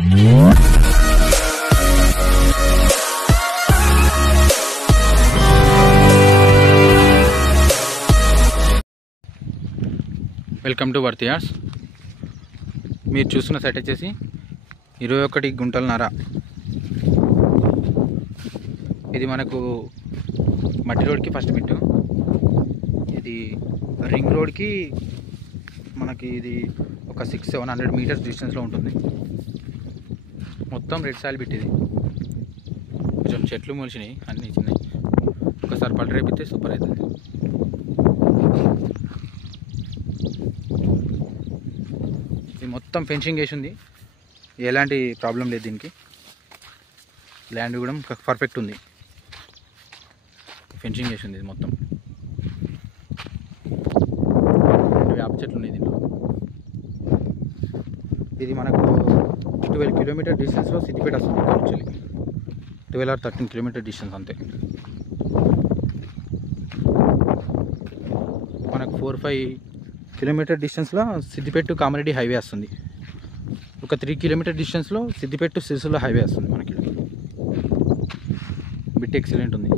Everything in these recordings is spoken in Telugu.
Welcome to worth yards. మీరు చూస్తున్న సైట్ వచ్చేసి 21 గుంటలన్నర. ఇది మనకు మట్టి రోడ్కి ఫస్ట్ బిట్టు. ఇది రింగ్ రోడ్కి మనకి ఇది ఒక 600-700 మీటర్స్ డిస్టెన్స్లో ఉంటుంది. మొత్తం రెడ్ సాయిల్ బిట్. ఇది కొంచెం చెట్లు మొలిచినాయి, అన్నీ చిన్నవి. ఒకసారి పల్ట రేపితే సూపర్ అవుతుంది. ఇది మొత్తం ఫెన్సింగ్ వేసి ఉంది, ఎలాంటి ప్రాబ్లం లేదు దీనికి. ల్యాండ్ కూడా పర్ఫెక్ట్ ఉంది, ఫెన్సింగ్ వేసి ఉంది. ఇది మొత్తం వేప చెట్లు ఉన్నాయి దీంట్లో. ఇది మనకు 12 కిలోమీటర్ డిస్టెన్స్లో సిద్దిపేట వస్తుంది. ఇక్కడ నుంచి 12 or 13 కిలోమీటర్ డిస్టెన్స్ అంతే. మనకు 4-5 కిలోమీటర్ డిస్టెన్స్లో సిద్దిపేట టు కామారెడ్డి హైవే వస్తుంది. ఒక 3 కిలోమీటర్ డిస్టెన్స్లో సిద్దిపేట టు సిరిసిల్ల హైవే వస్తుంది మనకి. బిట్ ఎక్సలెంట్ ఉంది.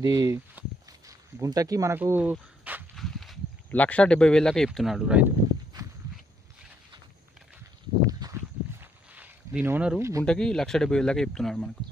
ఇది గుంటకి మనకు 1,70,000 దాకా చెప్తున్నాడు రైతు. దీని ఓనరు గుంటకి 1,70,000 దాకా చెప్తున్నాడు మనకు.